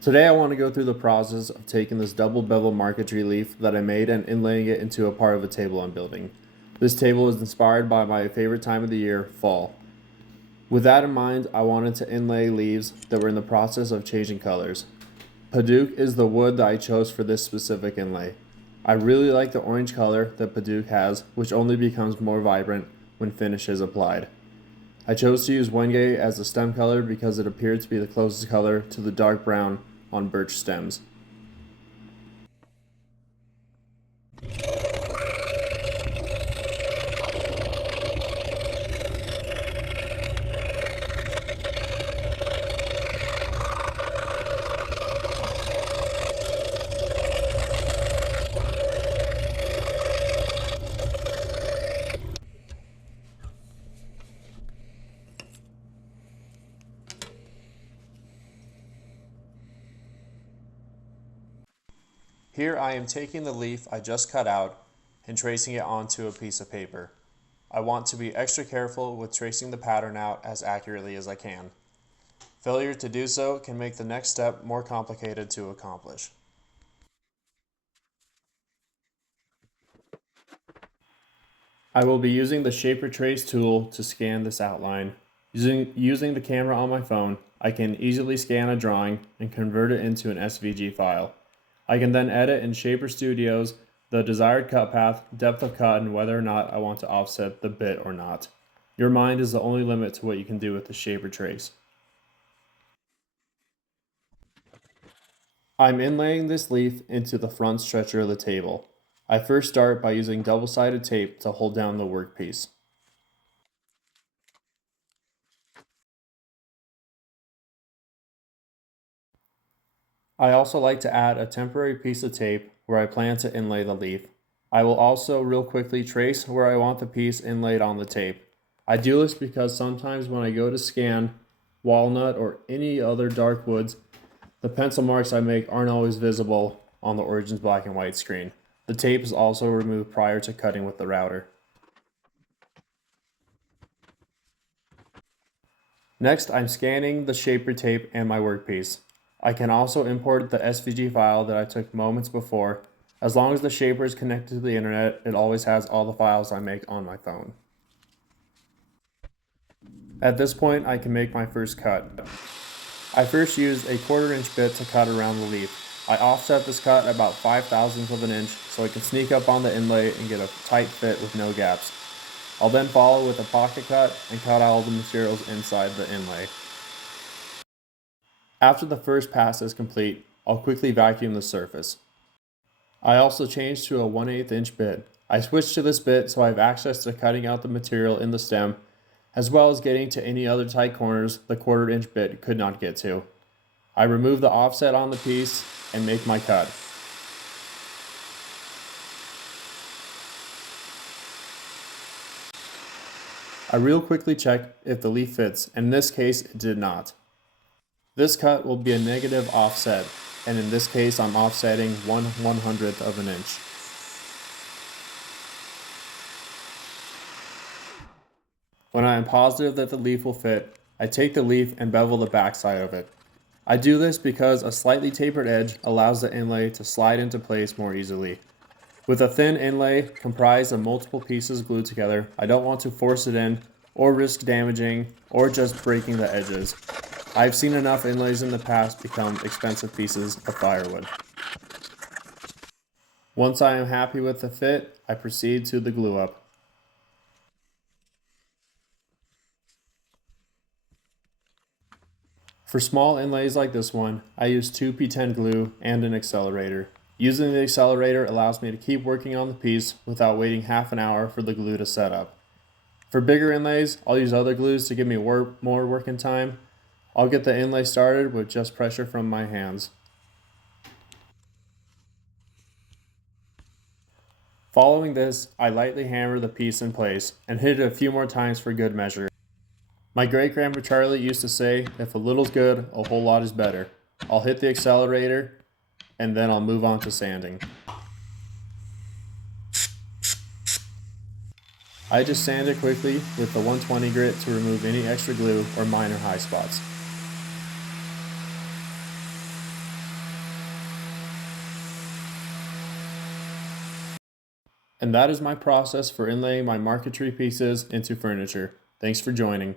Today I want to go through the process of taking this double bevel marquetry leaf that I made and inlaying it into a part of a table I'm building. This table is inspired by my favorite time of the year, fall. With that in mind, I wanted to inlay leaves that were in the process of changing colors. Padauk is the wood that I chose for this specific inlay. I really like the orange color that Padauk has, which only becomes more vibrant when finish is applied. I chose to use Wenge as the stem color because it appeared to be the closest color to the dark brown on birch stems. Here I am taking the leaf I just cut out and tracing it onto a piece of paper. I want to be extra careful with tracing the pattern out as accurately as I can. Failure to do so can make the next step more complicated to accomplish. I will be using the Shaper Trace tool to scan this outline. Using the camera on my phone, I can easily scan a drawing and convert it into an SVG file. I can then edit in Shaper Studios the desired cut path, depth of cut, and whether or not I want to offset the bit or not. Your mind is the only limit to what you can do with the Shaper Trace. I'm inlaying this leaf into the front stretcher of the table. I first start by using double-sided tape to hold down the workpiece. I also like to add a temporary piece of tape where I plan to inlay the leaf. I will also real quickly trace where I want the piece inlaid on the tape. I do this because sometimes when I go to scan walnut or any other dark woods, the pencil marks I make aren't always visible on the Origins black and white screen. The tape is also removed prior to cutting with the router. Next, I'm scanning the shaper tape and my workpiece. I can also import the SVG file that I took moments before. As long as the shaper is connected to the internet, it always has all the files I make on my phone. At this point, I can make my first cut. I first used a 1/4 inch bit to cut around the leaf. I offset this cut about 5/1000 of an inch so I can sneak up on the inlay and get a tight fit with no gaps. I'll then follow with a pocket cut and cut all the materials inside the inlay. After the first pass is complete, I'll quickly vacuum the surface. I also changed to a 1/8 inch bit. I switched to this bit so I have access to cutting out the material in the stem, as well as getting to any other tight corners the 1/4 inch bit could not get to. I remove the offset on the piece and make my cut. I real quickly check if the leaf fits, and in this case it did not. This cut will be a negative offset, and in this case I'm offsetting 1/100th of an inch. When I am positive that the leaf will fit, I take the leaf and bevel the backside of it. I do this because a slightly tapered edge allows the inlay to slide into place more easily. With a thin inlay comprised of multiple pieces glued together, I don't want to force it in or risk damaging or just breaking the edges. I've seen enough inlays in the past become expensive pieces of firewood. Once I am happy with the fit, I proceed to the glue up. For small inlays like this one, I use 2p10 glue and an accelerator. Using the accelerator allows me to keep working on the piece without waiting half an hour for the glue to set up. For bigger inlays, I'll use other glues to give me more working time. I'll get the inlay started with just pressure from my hands. Following this, I lightly hammer the piece in place and hit it a few more times for good measure. My great-grandpa Charlie used to say, if a little's good, a whole lot is better. I'll hit the accelerator and then I'll move on to sanding. I just sand it quickly with the 120 grit to remove any extra glue or minor high spots. And that is my process for inlaying my marquetry pieces into furniture. Thanks for joining.